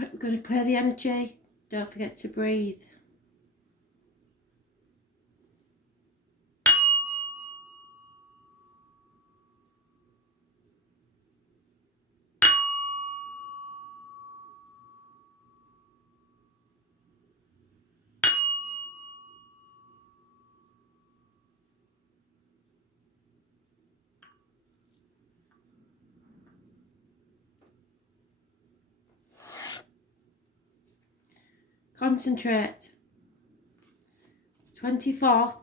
Right, we're going to clear the energy. Don't forget to breathe. Concentrate. 24th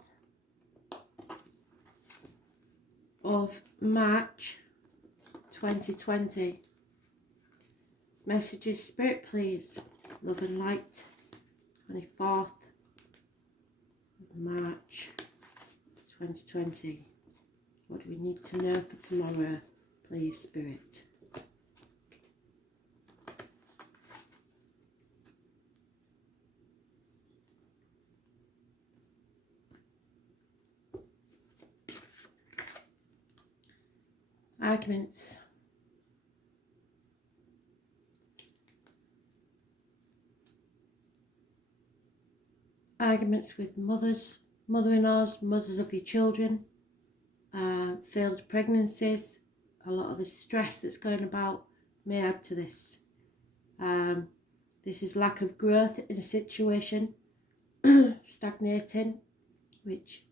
of March 2020. Messages, Spirit please. Love and light. 24th of March 2020. What do we need to know for tomorrow, please, Spirit? Arguments. Arguments with mothers, mother-in-laws, mothers of your children, failed pregnancies. A lot of the stress that's going about may add to this. This is lack of growth in a situation, stagnating, which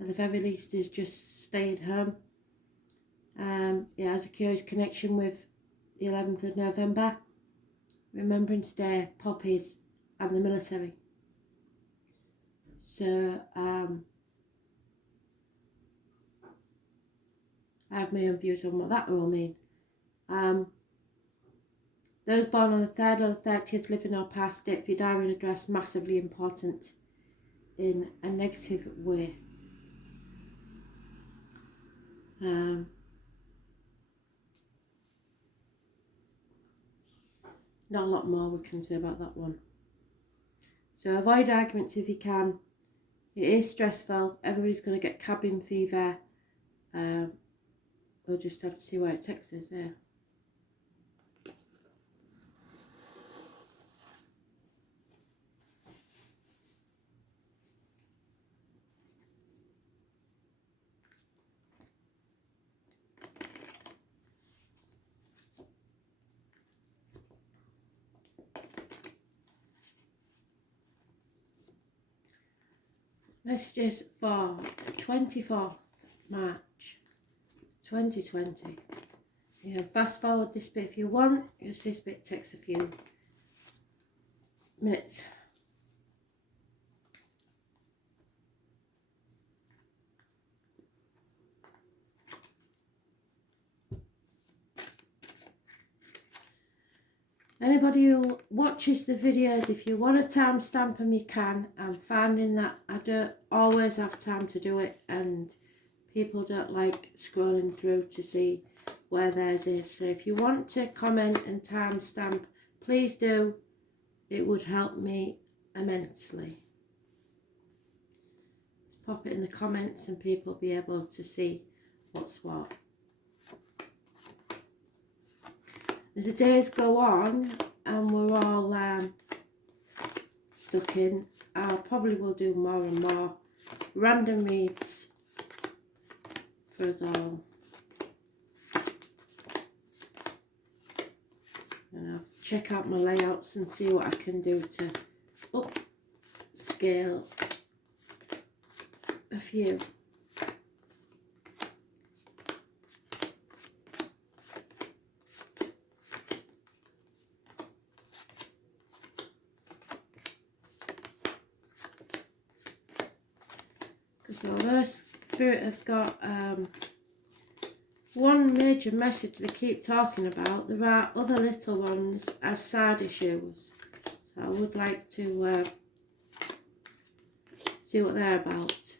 at the very least is just staying home. It has a curious connection with the 11th of November, Remembrance Day, poppies and the military. So I have my own views on what that will mean. Those born on the 3rd or the 30th, living or past, date for your diary and address, massively important in a negative way. Not a lot more we can say about that one. So avoid arguments if you can. It is stressful. Everybody's going to get cabin fever. We'll just have to see where it takes us there. Messages for 24th March 2020. You can fast forward this bit if you want, because this bit takes a few minutes. Anybody who watches the videos, if you want to timestamp them, you can. I'm finding that I don't always have time to do it, and people don't like scrolling through to see where theirs is. So if you want to comment and timestamp, please do. It would help me immensely. Just pop it in the comments and people will be able to see what's what. As the days go on and we're all stuck in, I probably will do more and more random reads for us all. And I'll check out my layouts and see what I can do to upscale a few. So although Spirit have got one major message they keep talking about, there are other little ones as side issues. So I would like to see what they're about.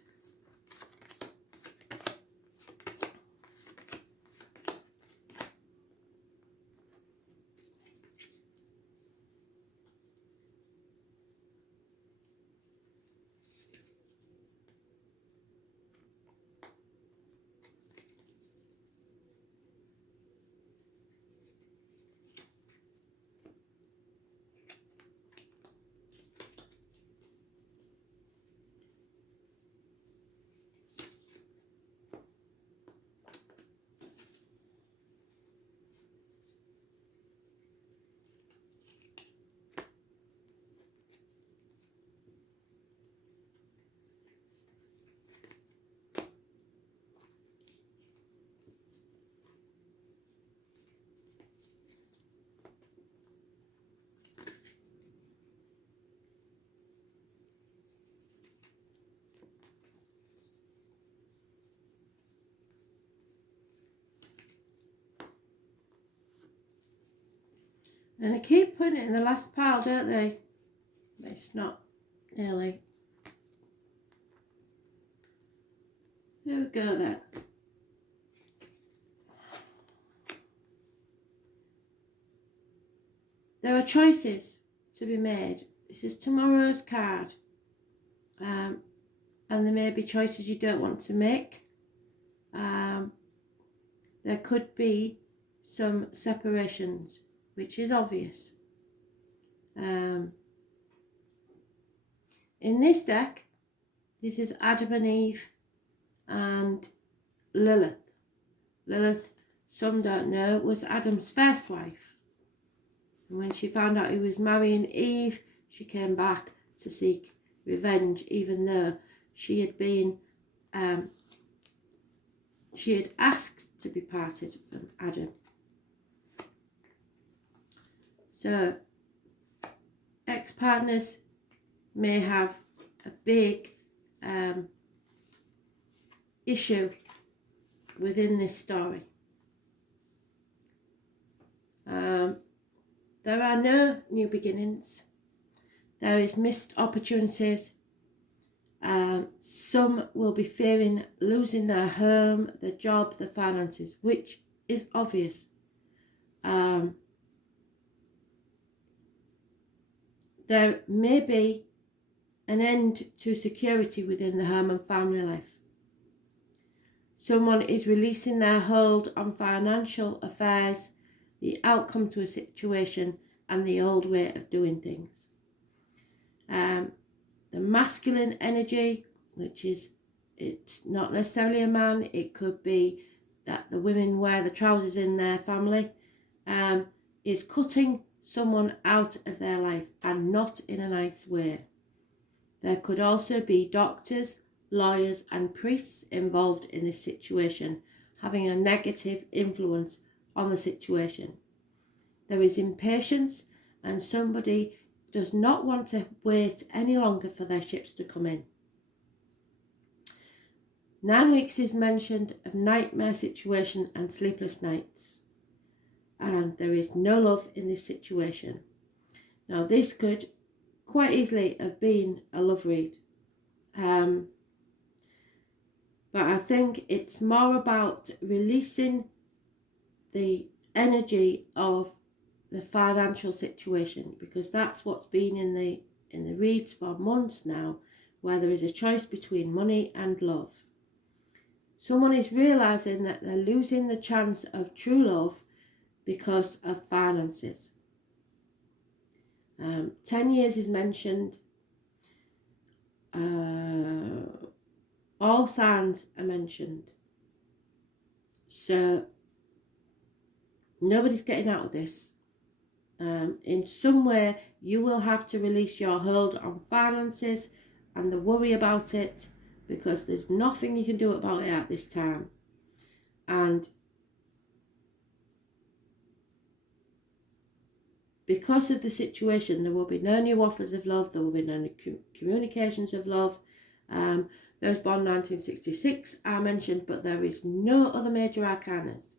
And they keep putting it in the last pile, don't they? But it's not nearly. Here we go then. There are choices to be made. This is tomorrow's card. And there may be choices you don't want to make. There could be some separations, which is obvious. In this deck, this is Adam and Eve and Lilith. Lilith, some don't know, was Adam's first wife. And when she found out he was marrying Eve, she came back to seek revenge, even though she had been, she had asked to be parted from Adam. So, ex-partners may have a big issue within this story. There are no new beginnings. There is missed opportunities. Some will be fearing losing their home, their job, their finances, which is obvious. There may be an end to security within the home and family life. Someone is releasing their hold on financial affairs, the outcome to a situation, and the old way of doing things. The masculine energy, which is, it's not necessarily a man, it could be that the women wear the trousers in their family, is cutting someone out of their life, and not in a nice way. There could also be doctors, lawyers and priests involved in this situation, having a negative influence on the situation. There is impatience, and somebody does not want to wait any longer for their ships to come in. 9 weeks is mentioned of nightmare situation and sleepless nights. And there is no love in this situation. Now this could quite easily have been a love read. But I think it's more about releasing the energy of the financial situation, because that's what's been in the reads for months now, where there is a choice between money and love. Someone is realizing that they're losing the chance of true love because of finances. 10 years is mentioned. All signs are mentioned. So nobody's getting out of this. In some way, you will have to release your hold on finances and the worry about it, because there's nothing you can do about it at this time. And because of the situation, there will be no new offers of love, there will be no new communications of love. Those born 1966 are mentioned, but there is no other major arcanas.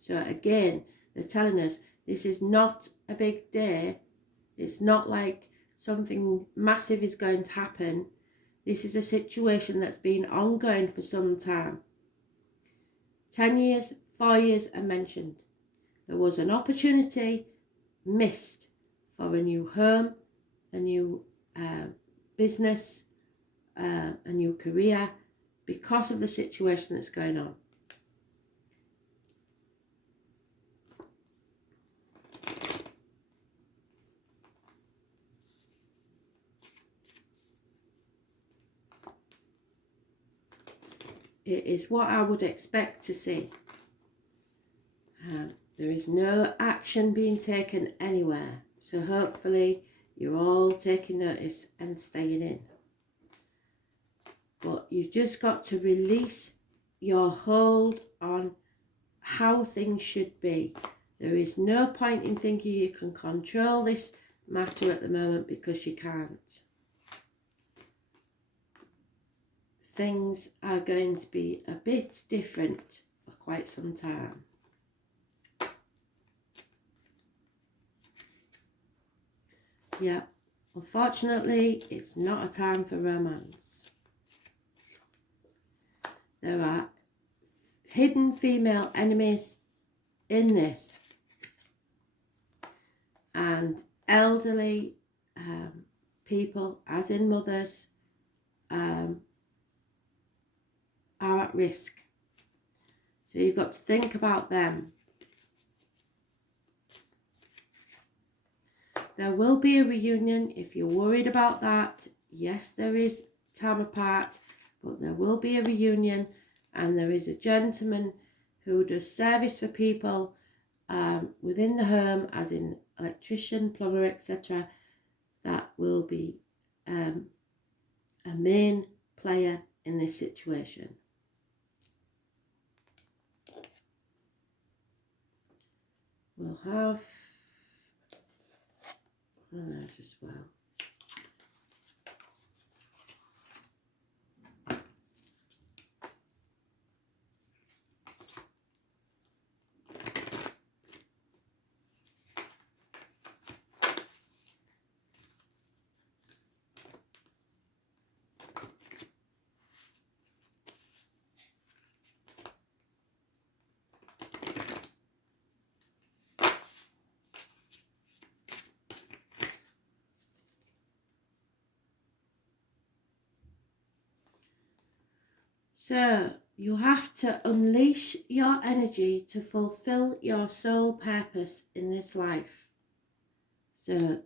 So again, they're telling us this is not a big day. It's not like something massive is going to happen. This is a situation that's been ongoing for some time. 10 years, 4 years are mentioned. There was an opportunity missed for a new home, a new business, a new career, because of the situation that's going on. It is what I would expect to see. There is no action being taken anywhere. So hopefully you're all taking notice and staying in. But you've just got to release your hold on how things should be. There is no point in thinking you can control this matter at the moment, because you can't. Things are going to be a bit different for quite some time. Yeah, unfortunately, it's not a time for romance. There are hidden female enemies in this, and elderly people, as in mothers, are at risk. So you've got to think about them. There will be a reunion if you're worried about that. Yes, there is time apart, but there will be a reunion, and there is a gentleman who does service for people within the home, as in electrician, plumber, etc. That will be a main player in this situation. We'll have others as well. So you have to unleash your energy to fulfill your soul purpose in this life. So,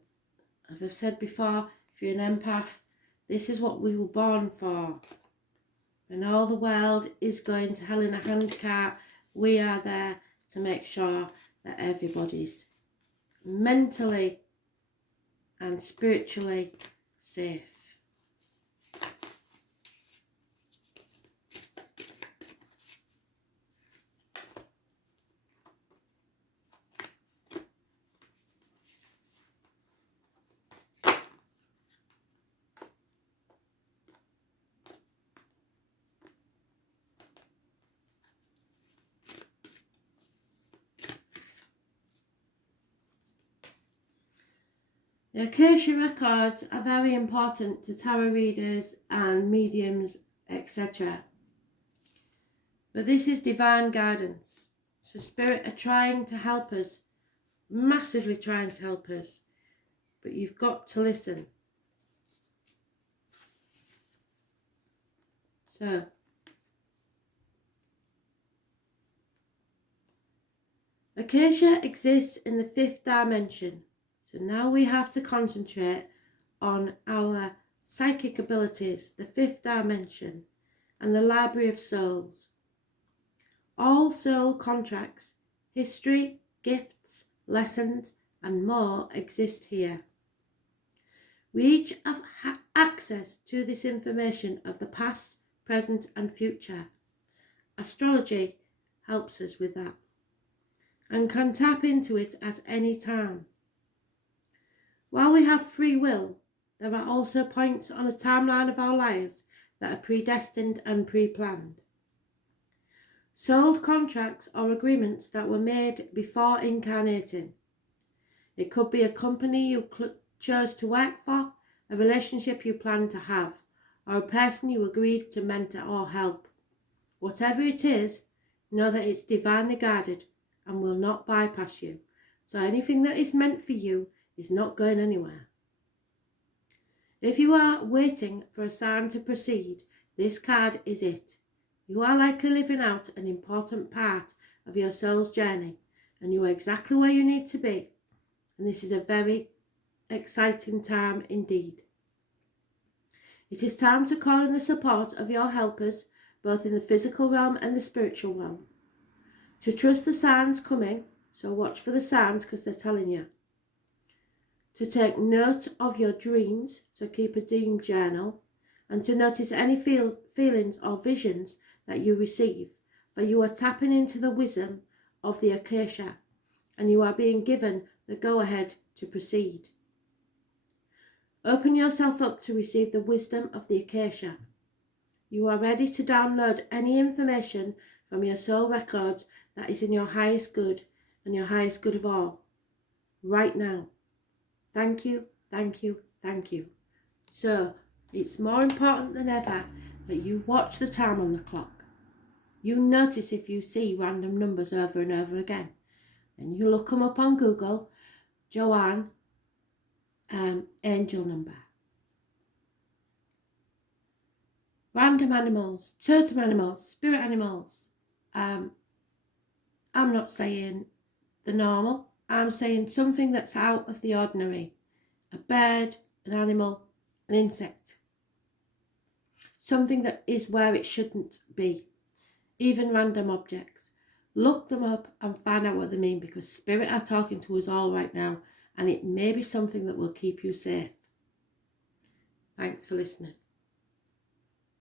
as I've said before, if you're an empath, this is what we were born for. When all the world is going to hell in a handcart, we are there to make sure that everybody's mentally and spiritually safe. The Akasha records are very important to tarot readers and mediums, etc. But this is divine guidance. So Spirit are trying to help us, massively trying to help us. But you've got to listen. So, Akasha exists in the 5th dimension. So now we have to concentrate on our psychic abilities, the 5th dimension, and the Library of Souls. All soul contracts, history, gifts, lessons, and more exist here. We each have access to this information of the past, present, and future. Astrology helps us with that and can tap into it at any time. While we have free will, there are also points on a timeline of our lives that are predestined and pre-planned. Soul contracts or agreements that were made before incarnating. It could be a company you chose to work for, a relationship you plan to have, or a person you agreed to mentor or help. Whatever it is, know that it's divinely guided and will not bypass you. So anything that is meant for you is not going anywhere. If you are waiting for a sign to proceed, this card is it. You are likely living out an important part of your soul's journey, and you are exactly where you need to be. And this is a very exciting time indeed. It is time to call in the support of your helpers, both in the physical realm and the spiritual realm. To trust the signs coming, so watch for the signs because they're telling you. To take note of your dreams, so keep a dream journal, and to notice any feelings or visions that you receive, for you are tapping into the wisdom of the Akasha, and you are being given the go-ahead to proceed. Open yourself up to receive the wisdom of the Akasha. You are ready to download any information from your soul records that is in your highest good and your highest good of all, right now. Thank you, thank you, thank you. So it's more important than ever that you watch the time on the clock. You notice if you see random numbers over and over again. And you look them up on Google, Joanne, angel number. Random animals, totem animals, spirit animals. I'm not saying the normal. I'm saying something that's out of the ordinary. A bird, an animal, an insect. Something that is where it shouldn't be. Even random objects. Look them up and find out what they mean, because spirit are talking to us all right now, and it may be something that will keep you safe. Thanks for listening.